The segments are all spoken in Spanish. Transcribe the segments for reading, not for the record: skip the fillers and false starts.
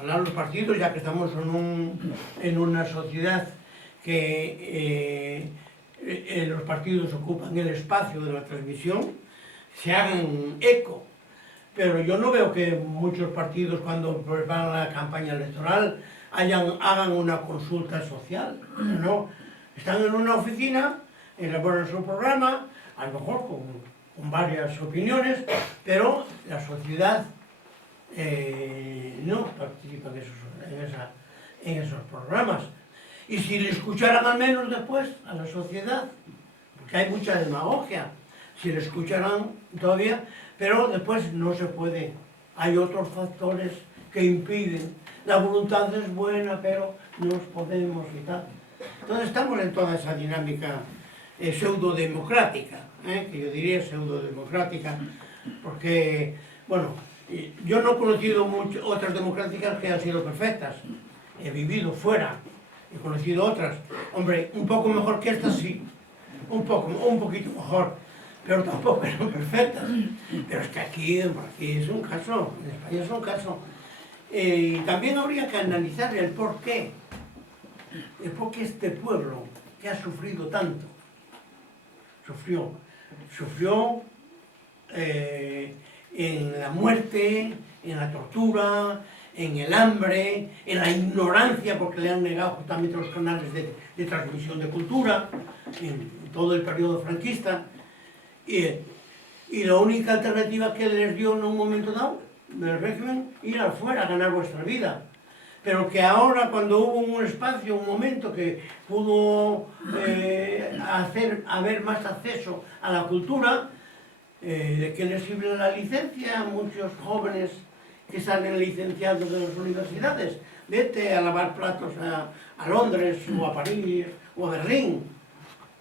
ojalá los partidos, ya que estamos en una sociedad que los partidos ocupan el espacio de la transmisión, se hagan eco. Pero yo no veo que muchos partidos, cuando pues, van a la campaña electoral, hagan una consulta social. No, están en una oficina, elaboran su programa, a lo mejor con varias opiniones, pero la sociedad no participa en esos programas. Y si le escucharan al menos después a la sociedad, porque hay mucha demagogia, si le escucharan todavía, pero después no se puede. Hay otros factores que impiden. La voluntad es buena, pero no podemos y tal. Entonces estamos en toda esa dinámica pseudodemocrática, que yo diría pseudodemocrática, porque, bueno, yo no he conocido otras democráticas que han sido perfectas. He vivido fuera, he conocido otras. Hombre, un poco mejor que estas sí, un poquito mejor, pero tampoco eran perfectas. Pero es que aquí es un caso, en España es un caso. Y también habría que analizar el por qué este pueblo que ha sufrido tanto, sufrió en la muerte, en la tortura, en el hambre, en la ignorancia, porque le han negado justamente los canales de transmisión de cultura, en todo el periodo franquista, y la única alternativa que les dio en un momento dado, del régimen, ir afuera a ganar vuestra vida. Pero que ahora, cuando hubo un espacio, un momento que pudo haber más acceso a la cultura, ¿de qué les sirve la licencia a muchos jóvenes que salen licenciados de las universidades? Vete a lavar platos a Londres, o a París, o a Berlín.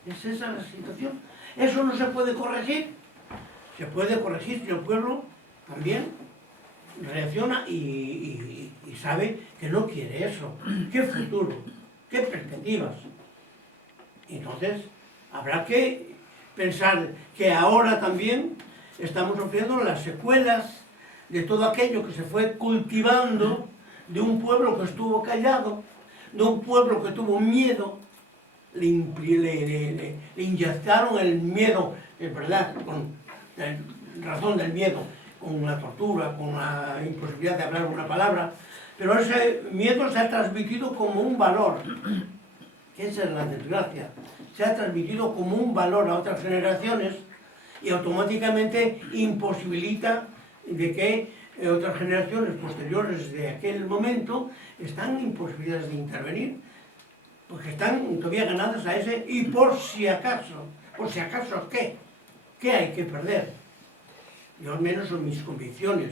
¿Es esa la situación? ¿Eso no se puede corregir? Se puede corregir si el pueblo también reacciona y sabe que no quiere eso. ¿Qué futuro? ¿Qué perspectivas? Entonces, habrá que pensar que ahora también estamos sufriendo las secuelas de todo aquello que se fue cultivando, de un pueblo que estuvo callado, de un pueblo que tuvo miedo, le inyectaron el miedo, es verdad, con razón del miedo, con la tortura, con la imposibilidad de hablar una palabra, pero ese miedo se ha transmitido como un valor, que esa es la desgracia, se ha transmitido como un valor a otras generaciones y automáticamente imposibilita de que otras generaciones posteriores de aquel momento están imposibilitadas de intervenir, porque están todavía ganadas a ese y por si acaso, ¿qué? ¿Qué hay que perder? Yo al menos son mis convicciones.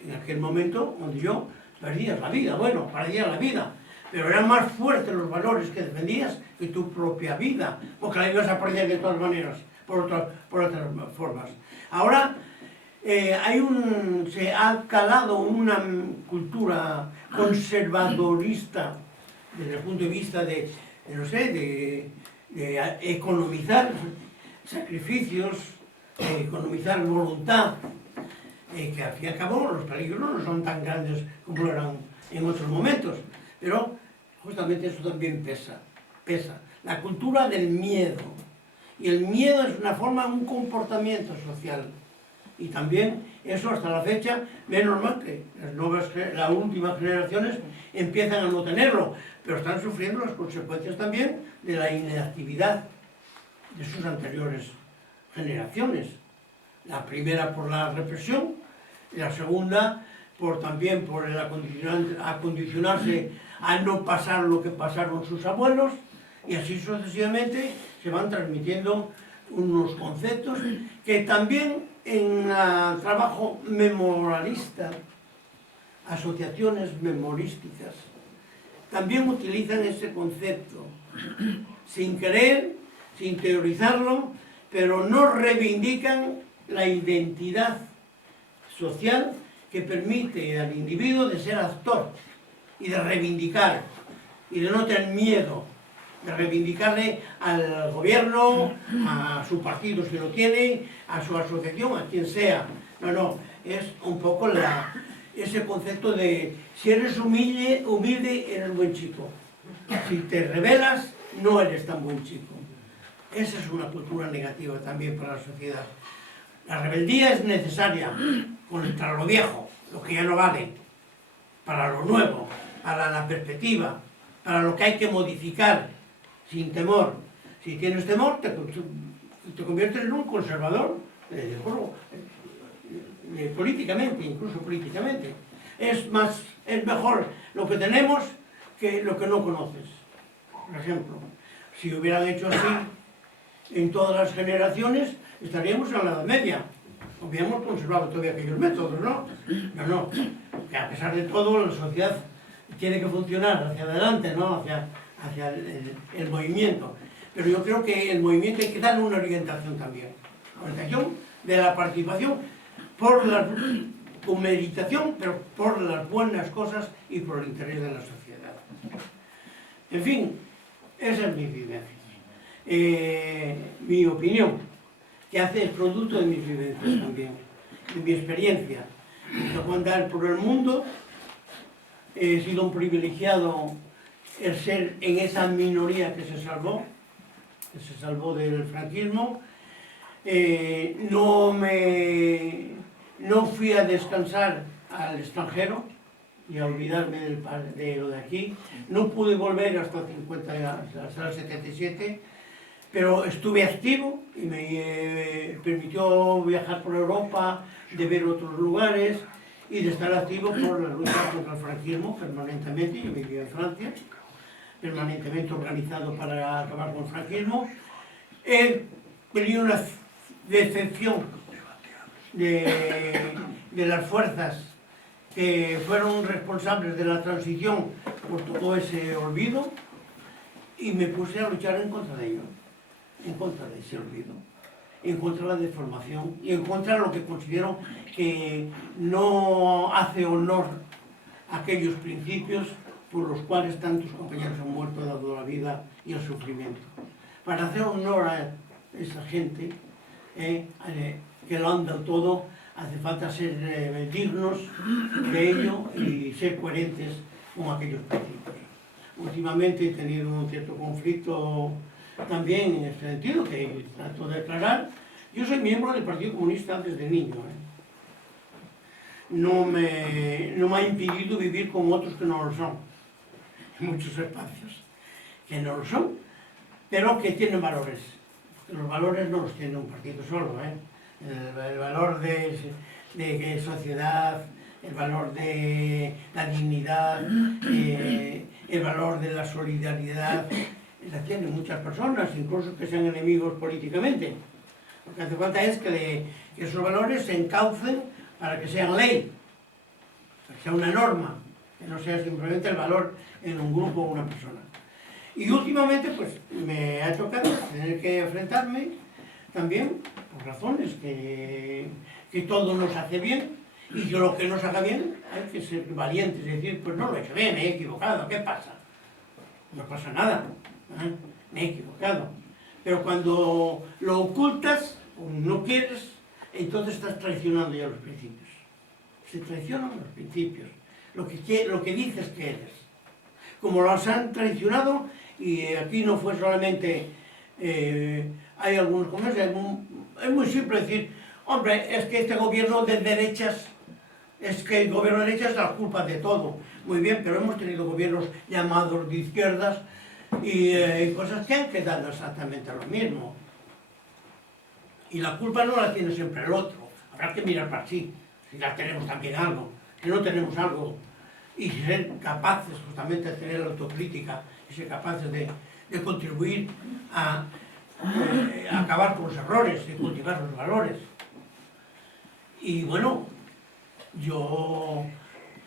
En aquel momento donde yo perdías la vida, perdías la vida, pero eran más fuertes los valores que defendías que tu propia vida, porque la ibas a perder de todas maneras, por otras formas. Ahora se ha calado una cultura conservadorista desde el punto de vista de economizar sacrificios, economizar voluntad, que al fin y al cabo los peligros no son tan grandes como lo eran en otros momentos, pero justamente eso también pesa. La cultura del miedo, y el miedo es una forma, un comportamiento social, y también eso hasta la fecha, menos mal que las últimas generaciones empiezan a no tenerlo, pero están sufriendo las consecuencias también de la inactividad de sus anteriores generaciones. La primera por la represión, y la segunda también por el acondicionarse a no pasar lo que pasaron sus abuelos, y así sucesivamente se van transmitiendo unos conceptos que también en el trabajo memorialista, asociaciones memorísticas, también utilizan ese concepto, sin querer, sin teorizarlo, pero no reivindican la identidad social que permite al individuo de ser actor y de reivindicar, y de no tener miedo, de reivindicarle al gobierno, a su partido si lo tiene, a su asociación, a quien sea. No, es un poco ese concepto de si eres humilde, eres buen chico. Si te rebelas, no eres tan buen chico. Esa es una cultura negativa también para la sociedad. La rebeldía es necesaria contra lo viejo, lo que ya no vale, para lo nuevo, para la perspectiva, para lo que hay que modificar, sin temor. Si tienes temor, te conviertes en un conservador, políticamente, incluso políticamente. Es mejor lo que tenemos que lo que no conoces. Por ejemplo, si hubieran hecho así en todas las generaciones, estaríamos en la Edad Media. Hubiéramos conservado todavía aquellos métodos, ¿no? No, que a pesar de todo la sociedad tiene que funcionar hacia adelante, ¿no? Hacia el movimiento. Pero yo creo que el movimiento hay que darle una orientación también. Orientación de la participación con meditación, pero por las buenas cosas y por el interés de la sociedad. En fin, esa es mi vivencia. Mi opinión, que es producto de mis vivencias también, de mi experiencia. Me tocó andar por el mundo, he sido un privilegiado el ser en esa minoría que se salvó del franquismo. No fui a descansar al extranjero y a olvidarme de lo de aquí. No pude volver hasta el 77, pero estuve activo y me permitió viajar por Europa, de ver otros lugares y de estar activo por la lucha contra el franquismo permanentemente. Yo vivía en Francia, permanentemente organizado para acabar con el franquismo. He tenido una decepción de las fuerzas que fueron responsables de la transición por todo ese olvido y me puse a luchar en contra de ello, en contra de ese olvido, en contra de la deformación y en contra de lo que considero que no hace honor a aquellos principios por los cuales tantos compañeros han muerto, dado la vida y el sufrimiento. Para hacer honor a esa gente que lo han dado todo, hace falta ser dignos de ello y ser coherentes con aquellos principios. Últimamente he tenido un cierto conflicto también en este sentido, que trato de aclarar. Yo soy miembro del Partido Comunista desde niño. No me ha impedido vivir con otros que no lo son, en muchos espacios, que no lo son, pero que tienen valores. Los valores no los tiene un partido solo, el valor de sociedad, el valor de la dignidad, el valor de la solidaridad, la tienen muchas personas, incluso que sean enemigos políticamente. Lo que hace falta es que esos valores se encaucen para que sean ley, para que sea una norma, que no sea simplemente el valor en un grupo o una persona. Y últimamente pues me ha tocado tener que enfrentarme también por razones que todo nos hace bien y que lo que nos haga bien hay que ser valientes y decir, pues no lo he hecho bien, me he equivocado, ¿qué pasa? No pasa nada, me he equivocado. Pero cuando lo ocultas o no quieres, entonces estás traicionando ya los principios. Se traicionan los principios, lo que dices que eres. Como los han traicionado, y aquí no fue solamente, hay algunos comercios, es muy simple decir, hombre, es que este gobierno de derechas, es que el gobierno de derechas es la culpa de todo. Muy bien, pero hemos tenido gobiernos llamados de izquierdas y cosas que han quedado exactamente lo mismo. Y la culpa no la tiene siempre el otro, habrá que mirar para sí, si la tenemos también algo, si no tenemos algo, y ser capaces justamente de tener la autocrítica y ser capaces de contribuir a acabar con los errores y cultivar los valores. Y bueno,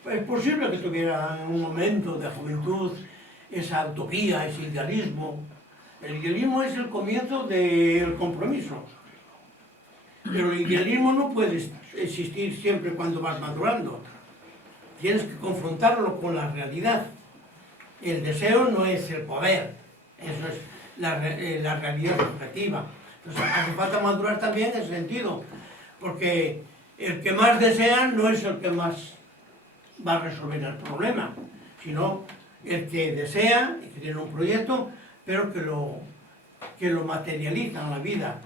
es posible que tuviera en un momento de juventud esa utopía, ese idealismo. El idealismo es el comienzo del compromiso, pero el idealismo no puede existir siempre cuando vas madurando. Tienes que confrontarlo con la realidad. El deseo no es el poder, eso es la realidad objetiva. Entonces hace falta madurar también en ese sentido, porque el que más desea no es el que más va a resolver el problema, sino el que desea, el que tiene un proyecto, pero que lo materializa en la vida.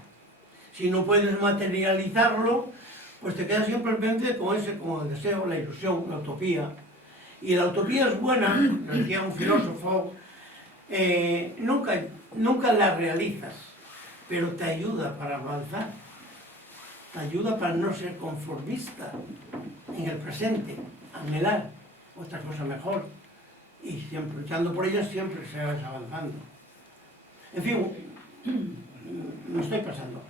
Si no puedes materializarlo, pues te quedas simplemente con el deseo, la ilusión, la utopía. Y la utopía es buena, lo decía un filósofo, nunca la realizas, pero te ayuda para avanzar, te ayuda para no ser conformista en el presente, anhelar otra cosa mejor, y siempre luchando por ella siempre se va avanzando. En fin, me estoy pasando.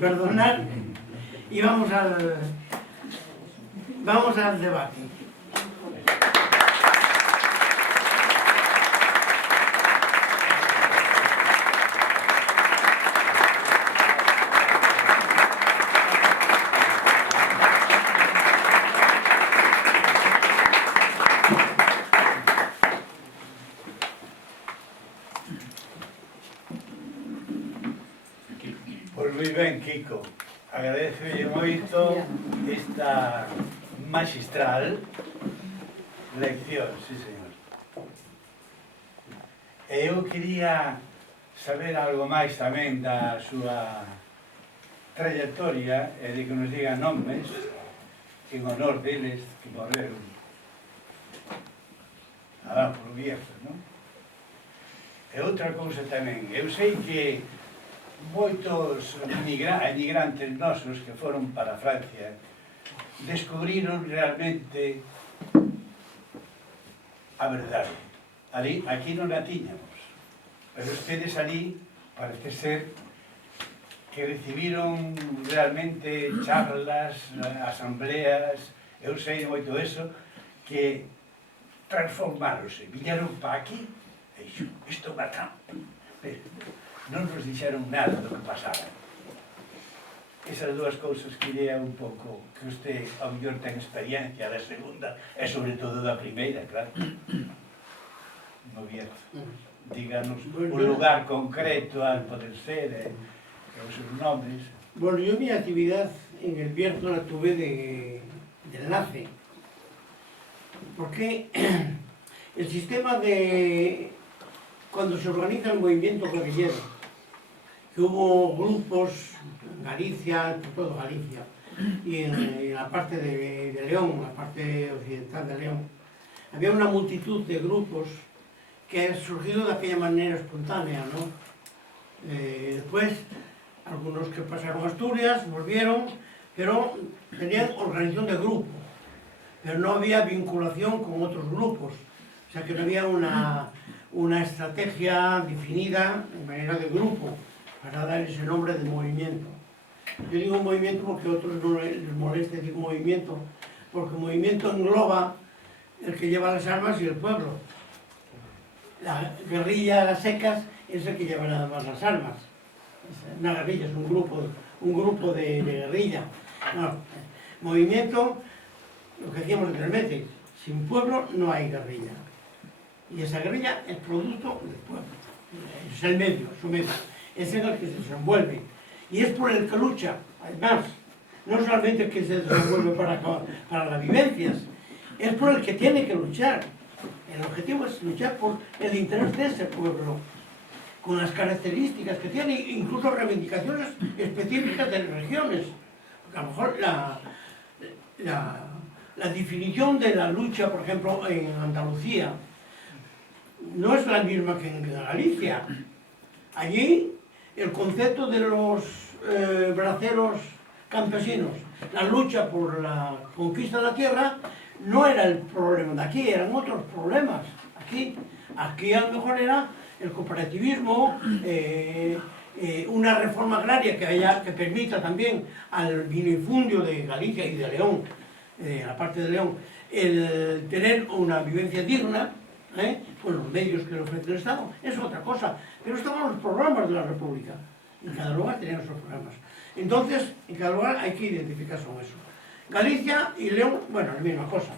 Perdonad, y vamos al debate. Pois moi ben, Kiko, agradeceille moito esta magistral lección, sí señor. E eu quería saber algo máis tamén da súa trayectoria e de que nos diga nomes en honor deles que morreron alá por Bierzo, non? E outra cousa tamén, eu sei que moitos emigrantes nosos que foron para Francia descubriron realmente a verdade. Aquí non la tiñamos, pero ustedes ali parece ser que recibiron realmente charlas, asambleas, eu sei moito eso, que transformáronse, viñeron para aquí e dixo, isto é unha trampa. Non nos dixeron nada do que pasaba. Esas dúas cousas quería un pouco que usted, ao mellor, ten experiencia da segunda e sobre todo da primeira, claro. No Bierzo. Díganos un lugar concreto al poder ser e os seus nomes. Bueno, yo mi actividad en el Bierzo la tuve de enlace, porque el sistema de cuando se organiza el movimiento guerrillero, que hubo grupos en Galicia, por todo Galicia, y en la parte de León, la parte occidental de León, había una multitud de grupos que han surgido de aquella manera espontánea, ¿no? Después, algunos que pasaron a Asturias, volvieron, pero tenían organización de grupo, pero no había vinculación con otros grupos, o sea que no había una estrategia definida de manera de grupo, para dar ese nombre de movimiento. Yo digo movimiento porque a otros no les molesta decir movimiento, porque movimiento engloba el que lleva las armas y el pueblo. La guerrilla, las secas, es el que lleva nada más las armas. Una guerrilla es un grupo de guerrilla. No, movimiento, lo que decíamos anteriormente, sin pueblo no hay guerrilla. Y esa guerrilla es producto del pueblo. Es el medio, su medio. Es en el que se desenvuelve. Y es por el que lucha, además. No solamente el que se desenvuelve para las vivencias, es por el que tiene que luchar. El objetivo es luchar por el interés de ese pueblo, con las características que tiene, incluso reivindicaciones específicas de las regiones. Porque a lo mejor la definición de la lucha, por ejemplo, en Andalucía, no es la misma que en Galicia. Allí, el concepto de los braceros campesinos, la lucha por la conquista de la tierra, no era el problema de aquí, eran otros problemas. Aquí a lo mejor era el cooperativismo, una reforma agraria que permita también al vinifundio de Galicia y de León, la parte de León, el tener una vivencia digna, con los medios que le ofrece el Estado, es otra cosa. Pero estaban los programas de la República. En cada lugar tenían esos programas. Entonces, en cada lugar hay que identificarse con eso. Galicia y León, bueno, la misma cosa.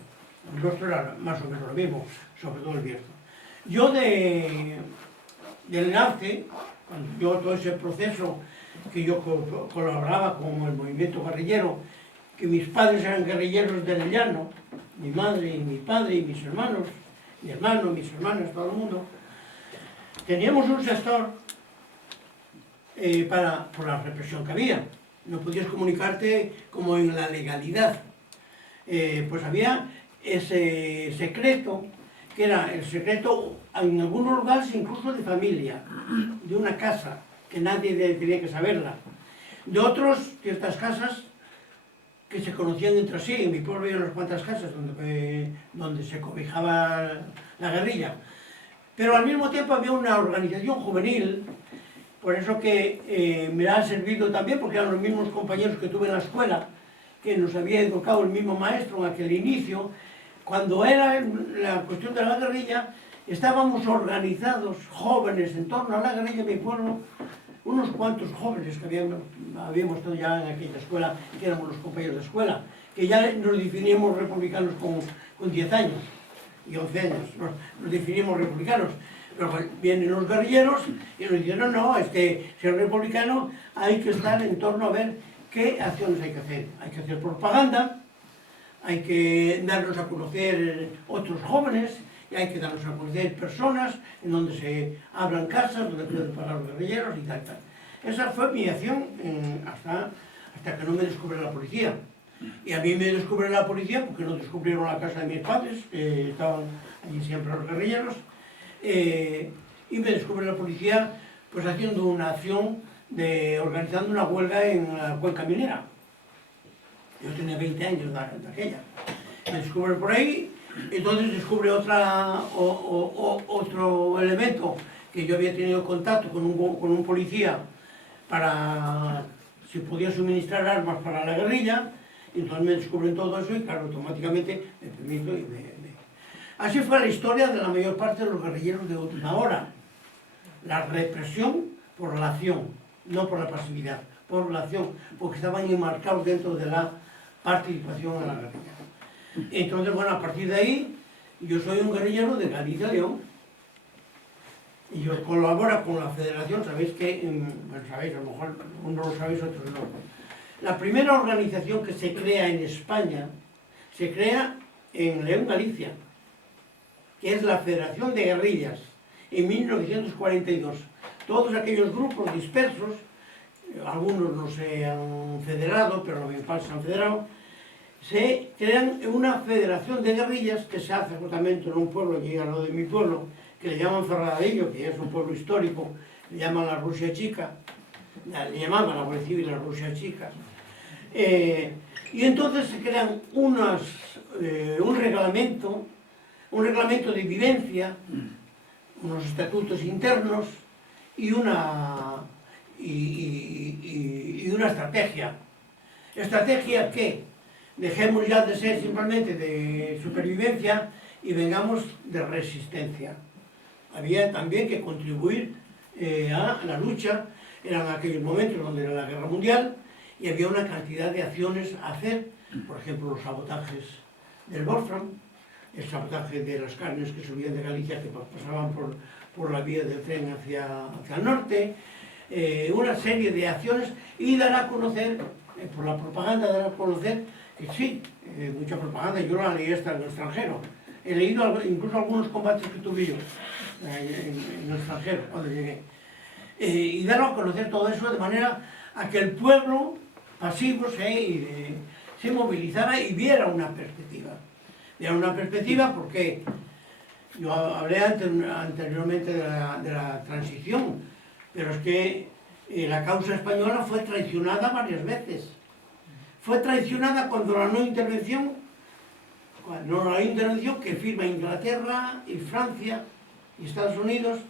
El nuestro era más o menos lo mismo, sobre todo el Bierzo. Yo del enlace, cuando yo todo ese proceso que yo colaboraba con el movimiento guerrillero, que mis padres eran guerrilleros del llano, mi madre y mi padre y mis hermanos, mi hermano, mis hermanas, todo el mundo, teníamos un sector por la represión que había. No podías comunicarte como en la legalidad. Pues había ese secreto, que era el secreto en algunos lugares incluso de familia, de una casa, que nadie tenía que saberla. De otros, ciertas casas que se conocían entre sí. En mi pueblo había unas cuantas casas donde se cobijaba la guerrilla. Pero al mismo tiempo había una organización juvenil, por eso que me ha servido también, porque eran los mismos compañeros que tuve en la escuela, que nos había educado el mismo maestro en aquel inicio. Cuando era la cuestión de la guerrilla, estábamos organizados, jóvenes, en torno a la guerrilla de mi pueblo, unos cuantos jóvenes que habíamos estado ya en aquella escuela, que éramos los compañeros de escuela, que ya nos definíamos republicanos con 10 años y 11 años, nos definíamos republicanos. Pero vienen los guerrilleros y nos dicen, no, es que ser republicano hay que estar en torno a ver qué acciones hay que hacer. Hay que hacer propaganda, hay que darnos a conocer otros jóvenes, y hay que darnos a conocer personas en donde se abran casas, donde pueden parar los guerrilleros y tal. Esa fue mi acción hasta que no me descubrió la policía. Y a mí me descubrió la policía porque no descubrieron la casa de mis padres, que estaban allí siempre los guerrilleros, y me descubrió la policía pues haciendo una acción organizando una huelga en la cuenca minera. Yo tenía 20 años de aquella. Me descubre por ahí, entonces descubre otro elemento, que yo había tenido contacto con un policía para si podía suministrar armas para la guerrilla, y entonces me descubren todo eso y claro, automáticamente me permito y Así fue la historia de la mayor parte de los guerrilleros de última hora. La represión por la acción, no por la pasividad, por la acción, porque estaban enmarcados dentro de la participación en la guerrilla. Entonces, bueno, a partir de ahí, yo soy un guerrillero de Galicia León, y yo colaboro con la federación, sabéis que, bueno, sabéis, a lo mejor unos lo sabéis, otros no. La primera organización que se crea en España, se crea en León, Galicia, que es la Federación de Guerrillas, en 1942. Todos aquellos grupos dispersos, algunos no se han federado, pero la mayor parte se han federado, se crean una federación de guerrillas que se hace justamente en un pueblo, que llega a lo de mi pueblo, que le llaman Ferradillo, que es un pueblo histórico, le llaman la Rusia Chica, le llamaban la Guardia Civil la Rusia Chica. Y entonces se crean un reglamento de vivencia, unos estatutos internos y una estrategia. ¿Estrategia qué? Dejemos ya de ser simplemente de supervivencia y vengamos de resistencia. Había también que contribuir a la lucha, eran aquellos momentos donde era la guerra mundial y había una cantidad de acciones a hacer, por ejemplo los sabotajes del Wolfram, el sabotaje de las carnes que subían de Galicia, que pasaban por la vía del tren hacia el norte, una serie de acciones, y dar a conocer, por la propaganda, dar a conocer que sí, mucha propaganda, yo la leí hasta en el extranjero. He leído incluso algunos combates que tuve yo en el extranjero cuando llegué. Y dar a conocer todo eso de manera a que el pueblo pasivo se movilizara y viera una perspectiva. Viera una perspectiva porque yo hablé anteriormente de la transición, pero es que la causa española fue traicionada varias veces. Fue traicionada cuando la no intervención que firma Inglaterra y Francia y Estados Unidos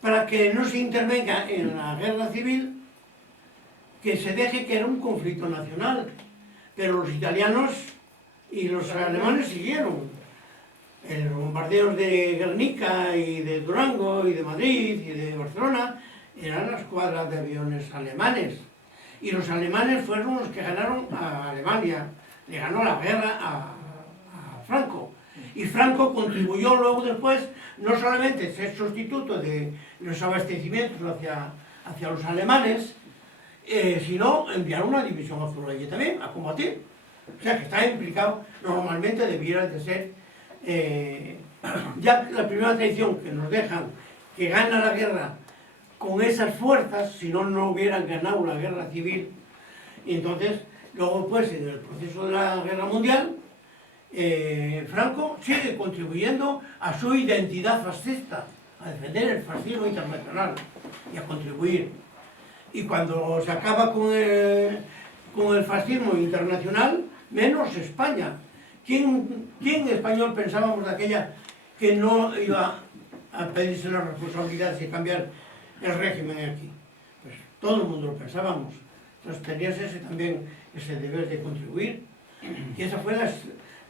para que no se intervenga en la guerra civil, que se deje que era un conflicto nacional. Pero los italianos y los alemanes siguieron. Los bombardeos de Guernica y de Durango y de Madrid y de Barcelona eran las cuadras de aviones alemanes. Y los alemanes fueron los que ganaron a Alemania, le ganó la guerra a Franco. Y Franco contribuyó luego después, no solamente ser sustituto de los abastecimientos hacia los alemanes, sino enviar una división azul allí también a combatir. O sea, que está implicado, normalmente debiera de ser, ya la primera traición que nos dejan, que gana la guerra con esas fuerzas, si no, no hubieran ganado la guerra civil. Y entonces, luego pues, en el proceso de la guerra mundial, Franco sigue contribuyendo a su identidad fascista, a defender el fascismo internacional y a contribuir. Y cuando se acaba con el fascismo internacional, menos España. ¿Quién español pensábamos de aquella que no iba a pedirse las responsabilidades y cambiar el régimen aquí? Pues todo el mundo lo pensábamos. Entonces tenías ese deber de contribuir. Y esa fue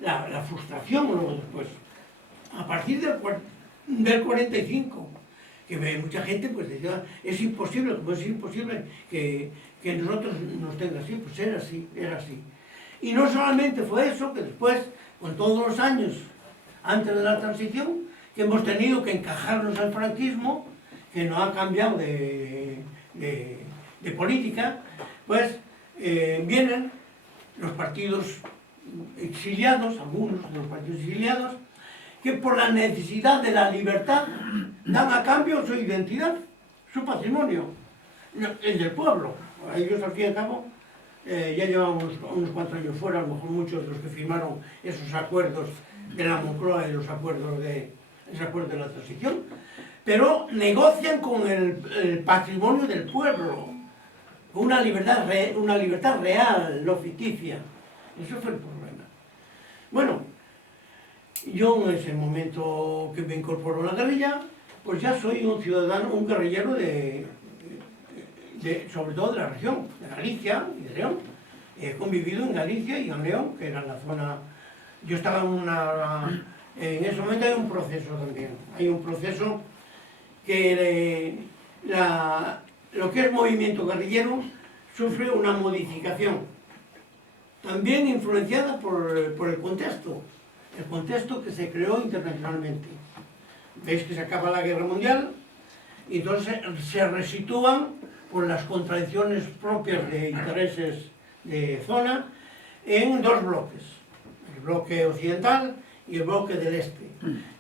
la frustración luego después. A partir del 45, que mucha gente pues decía, es imposible, como es imposible que nosotros nos tenga así, pues era así, era así. Y no solamente fue eso, que después, con todos los años antes de la transición, que hemos tenido que encajarnos al franquismo, que no ha cambiado de política, pues vienen los partidos exiliados, algunos de los partidos exiliados, que por la necesidad de la libertad dan a cambio su identidad, su patrimonio, el del pueblo. Ellos al fin y al cabo ya llevan unos cuantos años fuera, a lo mejor muchos de los que firmaron esos acuerdos de la Moncloa y los acuerdos de la transición, pero negocian con el patrimonio del pueblo, una libertad real, no ficticia. Eso fue el problema. Bueno, yo en ese momento que me incorporo a la guerrilla, pues ya soy un ciudadano, un guerrillero sobre todo de la región, de Galicia y de León. He convivido en Galicia y en León, que era la zona... Yo estaba en ese momento hay un proceso también. Hay un proceso que lo que es movimiento guerrillero sufre una modificación, también influenciada por el contexto que se creó internacionalmente. Veis que se acaba la guerra mundial y entonces se resitúan por las contradicciones propias de intereses de zona en dos bloques, el bloque occidental y el bloque del este.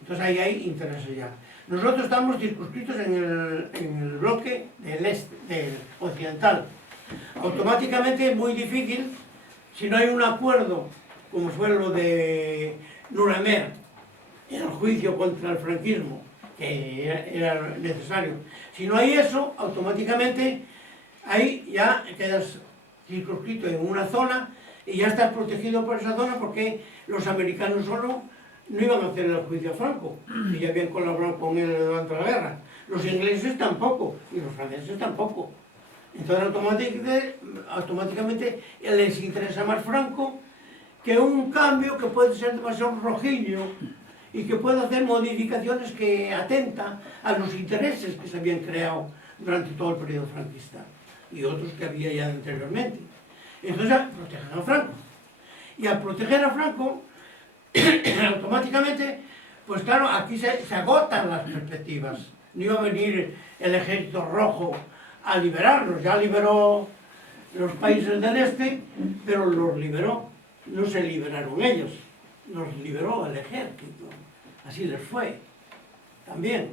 Entonces ahí hay intereses ya. Nosotros estamos circunscritos en el bloque del este, del occidental. Automáticamente es muy difícil, si no hay un acuerdo, como fue lo de Nuremberg, en el juicio contra el franquismo, que era necesario. Si no hay eso, automáticamente ahí ya quedas circunscrito en una zona y ya estás protegido por esa zona, porque los americanos solo no iban a hacer el juicio a Franco, y ya habían colaborado con él durante la guerra. Los ingleses tampoco, y los franceses tampoco. Entonces automáticamente les interesa más Franco que un cambio que puede ser demasiado rojillo y que puede hacer modificaciones que atentan a los intereses que se habían creado durante todo el periodo franquista y otros que había ya anteriormente. Entonces protegen a Franco. Y al proteger a Franco, automáticamente, pues claro, aquí se agotan las perspectivas. No iba a venir el ejército rojo a liberarlos, ya liberó los países del este, pero los liberó, no se liberaron ellos, los liberó el ejército, así les fue, también,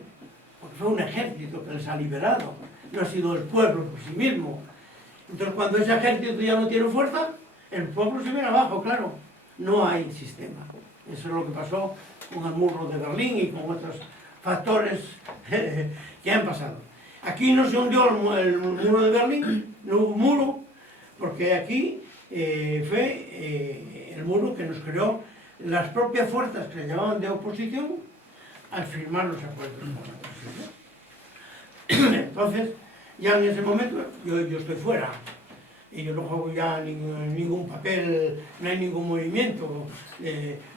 porque fue un ejército que les ha liberado, no ha sido el pueblo por sí mismo. Entonces cuando ese ejército ya no tiene fuerza, el pueblo se viene abajo, claro, no hay sistema. Eso es lo que pasó con el muro de Berlín y con otros factores que han pasado. Aquí no se hundió el muro de Berlín, no hubo muro, porque aquí fue el muro que nos creó las propias fuerzas que le llamaban de oposición al firmar los acuerdos con la oposición. Entonces, ya en ese momento, yo estoy fuera, y yo no juego ya ningún papel, no hay ningún movimiento.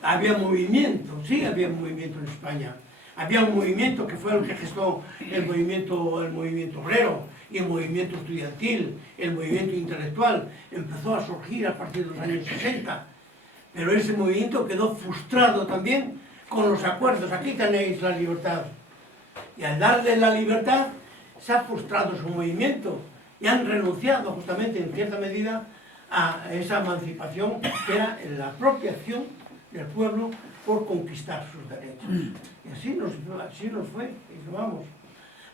Había movimiento, sí había movimiento en España. Había un movimiento que fue el que gestó el movimiento obrero y el movimiento estudiantil, el movimiento intelectual. Empezó a surgir a partir de los años 60, pero ese movimiento quedó frustrado también con los acuerdos. Aquí tenéis la libertad. Y al darle la libertad, se ha frustrado su movimiento y han renunciado justamente en cierta medida a esa emancipación que era la apropiación del pueblo por conquistar sus derechos. Y así nos fue, y vamos.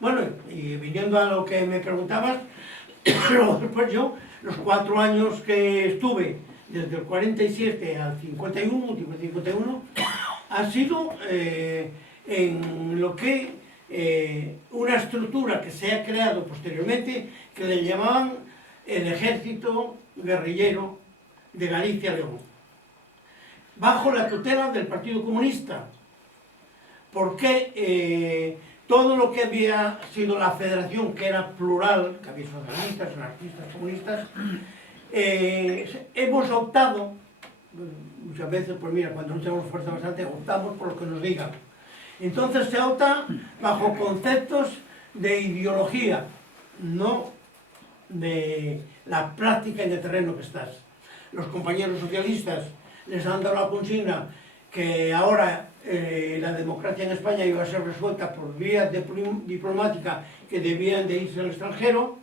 Bueno, y viniendo a lo que me preguntabas, después yo, los 4 años que estuve, desde el 47 al 51, último 51, ha sido en lo que una estructura que se ha creado posteriormente, que le llamaban el Ejército Guerrillero de Galicia-León, bajo la tutela del Partido Comunista, porque todo lo que había sido la federación, que era plural, que había socialistas, anarquistas, comunistas, hemos optado, muchas veces, pues mira, cuando no tenemos fuerza bastante, optamos por lo que nos digan. Entonces se opta bajo conceptos de ideología, no de la práctica en el terreno que estás. Los compañeros socialistas les han dado la consigna que ahora la democracia en España iba a ser resuelta por vía diplomática, que debían de irse al extranjero.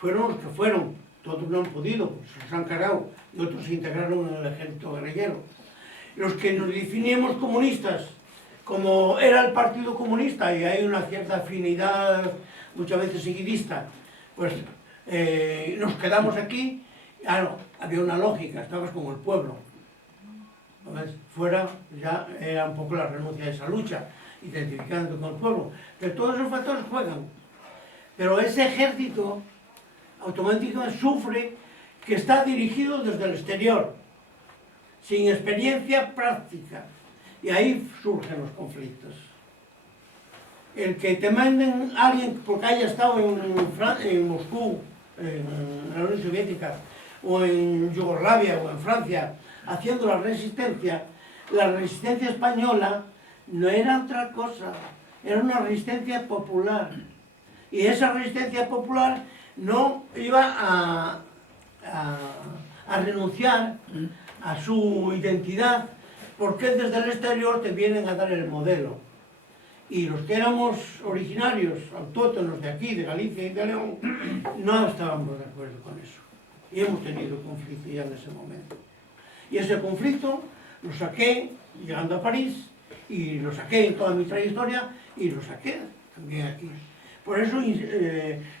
Fueron los que fueron, todos no han podido, pues se los han cargado, y otros se integraron en el ejército guerrillero. Los que nos definíamos comunistas, como era el Partido Comunista, y hay una cierta afinidad, muchas veces seguidista, pues nos quedamos aquí. Claro, había una lógica, estabas con el pueblo. Fuera ya era un poco la renuncia de esa lucha, identificando con el pueblo. Pero todos esos factores juegan. Pero ese ejército automáticamente sufre que está dirigido desde el exterior, sin experiencia práctica. Y ahí surgen los conflictos. El que te manden a alguien porque haya estado en Moscú, en la Unión Soviética, o en Yugoslavia o en Francia, haciendo la resistencia española no era otra cosa, era una resistencia popular. Y esa resistencia popular no iba a renunciar a su identidad, porque desde el exterior te vienen a dar el modelo. Y los que éramos originarios, autóctonos de aquí, de Galicia y de León, no estábamos de acuerdo con eso. Y hemos tenido conflicto ya en ese momento. Y ese conflicto lo saqué llegando a París, y lo saqué en toda mi trayectoria, y lo saqué también aquí. Por eso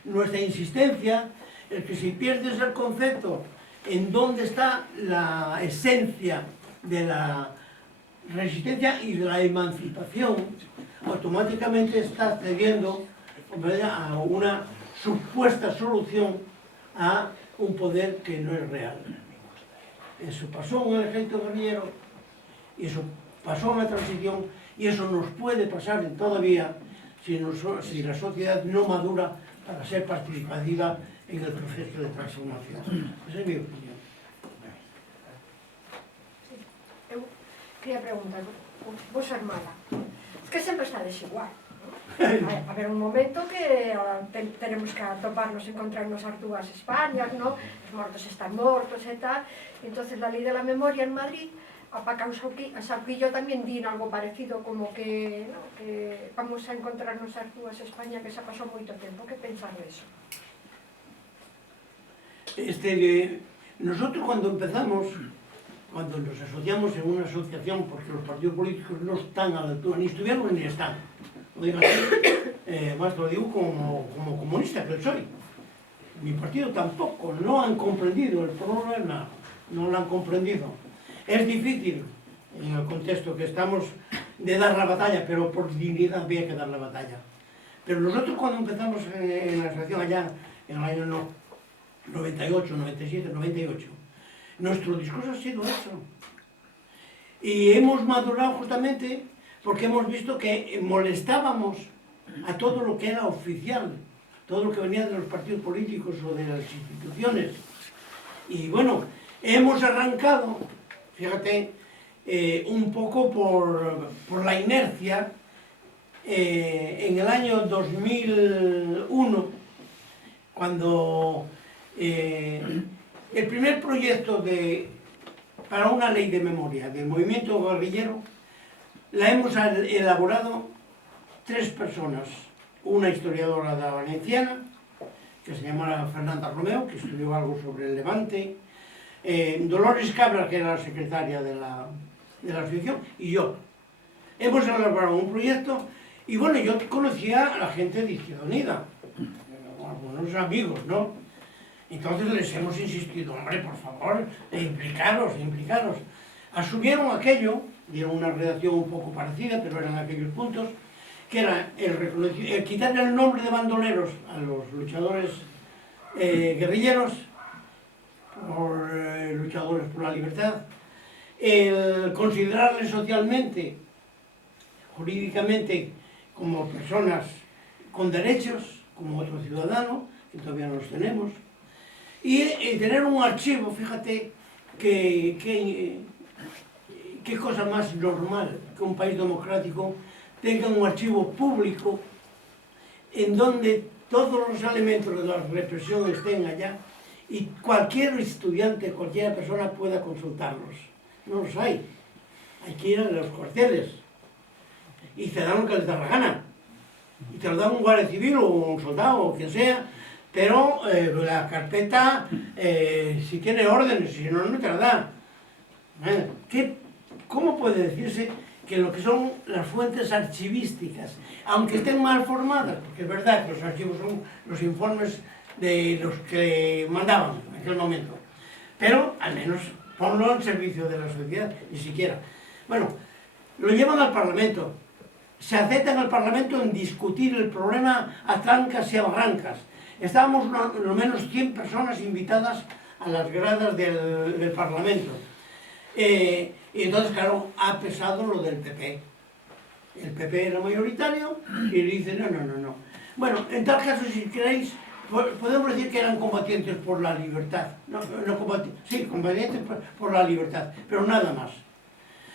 nuestra insistencia es que si pierdes el concepto en dónde está la esencia de la resistencia y de la emancipación, automáticamente estás cediendo a una supuesta solución a un poder que no es real. Eso pasó en el ejército guerrillero, y eso pasó en la transición, y eso nos puede pasar todavía si la sociedad no madura para ser participativa en el proceso de transformación. Esa es mi opinión. Eu quería preguntar, vos hermana, que sempre estades igual, non? A ver, un momento que teremos que atoparnos, encontrarnos as dúas Españas, non? Os mortos están mortos e tal. Entonces, la lei de la memoria en Madrid, a Paca Sauquillo tamén din algo parecido, como que, ¿no?, que vamos a encontrarnos as dúas España, que xa pasou moito tempo. Que pensar de eso? Nosotros cuando empezamos, cuando nos asociamos en una asociación, porque los partidos políticos no están a la altura, ni estuvieron ni están, lo digo así, más lo digo como comunista que soy. Mi partido tampoco, no han comprendido el problema, no lo han comprendido. Es difícil, en el contexto que estamos, de dar la batalla, pero por dignidad había que dar la batalla. Pero nosotros cuando empezamos en la asociación allá, en el año 98, 97, 98, nuestro discurso ha sido eso. Y hemos madurado justamente porque hemos visto que molestábamos a todo lo que era oficial, todo lo que venía de los partidos políticos o de las instituciones. Y bueno, hemos arrancado, fíjate, un poco por la inercia. En el año 2001, cuando el primer proyecto para una ley de memoria del movimiento guerrillero la hemos elaborado 3 personas, una historiadora valenciana que se llama Fernanda Romeo, que estudió algo sobre el Levante, Dolores Cabra, que era la secretaria de la asociación, y yo. Hemos elaborado un proyecto y bueno, yo conocía a la gente de Izquierda Unida, algunos amigos, ¿no? Entonces les hemos insistido, hombre, por favor, implicaros. Asumieron aquello, dieron una redacción un poco parecida, pero eran aquellos puntos, que era el quitar el nombre de bandoleros a los luchadores guerrilleros, luchadores por la libertad, el considerarles socialmente, jurídicamente, como personas con derechos, como otro ciudadano, que todavía no los tenemos, y tener un archivo, fíjate, qué cosa más normal que un país democrático tenga un archivo público en donde todos los elementos de la represión estén allá y cualquier estudiante, cualquier persona pueda consultarlos. No los hay. Hay que ir a los cuarteles y te dan lo que les da la gana. Y te lo da un guardia civil o un soldado o quien sea, pero la carpeta, si tiene órdenes, si no, no te la da. ¿Cómo puede decirse que lo que son las fuentes archivísticas, aunque estén mal formadas, porque es verdad que los archivos son los informes de los que mandaban en aquel momento, pero al menos ponlo en servicio de la sociedad, ni siquiera. Bueno, lo llevan al Parlamento, se acepta en el Parlamento en discutir el problema a trancas y a barrancas. Estábamos lo menos 100 personas invitadas a las gradas del Parlamento. Y entonces, claro, ha pesado lo del PP. El PP era mayoritario y dice, no. Bueno, en tal caso, si queréis, podemos decir que eran combatientes por la libertad. Sí, combatientes por la libertad, pero nada más.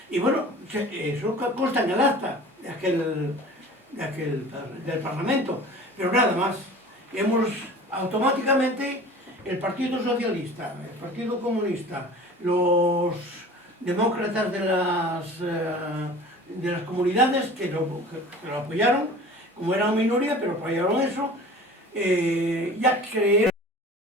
Y bueno, eso consta en el acta del Parlamento, pero nada más. Hemos automáticamente el Partido Socialista, el Partido Comunista, los demócratas de las comunidades que lo apoyaron, como era una minoría, pero apoyaron eso, ya creyeron